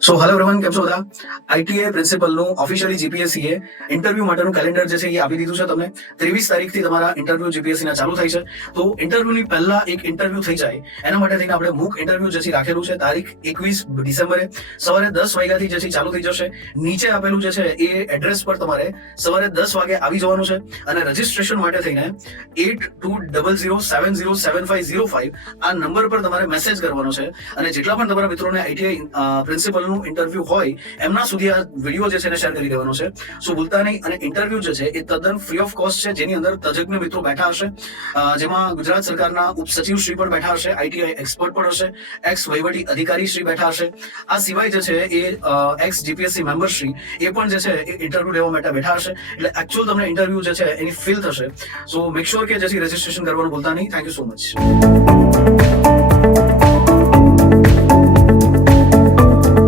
So hello everyone, કેમ છો બધા? આઈટીઆઈ પ્રિન્સિપલનું ઓફિશિયલી જીપીએસસીએ ઇન્ટરવ્યુ માટેનું કેલેન્ડર જે છે એ આપી દીધું છે તમને. 23 તારીખથી તમારા ઇન્ટરવ્યુ જીપીએસસીના ચાલુ થાય છે. તો ઇન્ટરવ્યુની પહેલા એક ઇન્ટરવ્યુ થઈ જાય એના માટે થઈને આપણે મૂક ઇન્ટરવ્યુ જે છે રાખેલું છે તારીખ 21 ડિસેમ્બરે સવારે 10 વાગ્યાથી જે છે ચાલુ થઈ જશે. નીચે આપેલું જે છે એ એડ્રેસ પર તમારે સવારે 10 વાગે આવી જવાનું છે અને રજીસ્ટ્રેશન માટે થઈને 8200707505 આ નંબર પર તમારે મેસેજ કરવાનો છે. અને જેટલા પણ તમારા મિત્રોને આઈટીઆઈ પ્રિન્સિપલ ઇન્ટરવ્યુ હોય એમના સુધી આ વિડીયો જે છે એને શેર કરી દેવાનો છે. સો ભૂલતા નહીં. અને ઇન્ટરવ્યુ જે છે એ તદ્દન ફ્રી ઓફ કોસ્ટ છે, જેની અંદર તજજ્ઞ મિત્રો બેઠા હશે, જેમાં ગુજરાત સરકારના ઉપસચિવ શ્રી પણ બેઠા હશે, આઈટીઆઈ એક્સપર્ટ પણ હશે, એક્સ વહીવટી અધિકારી શ્રી બેઠા હશે. આ સિવાય જે છે એ એક્સ જીપીએસસી મેમ્બર શ્રી એ પણ જે છે એ ઇન્ટરવ્યુ લેવા માટે બેઠા હશે. એટલે એકચ્યુઅલ તમને ઇન્ટરવ્યુ જે છે એની ફીલ થશે. સો મેક શ્યોર કે જેથી રજીસ્ટ્રેશન કરવાનું ભૂલતા નહીં. Thank you so much.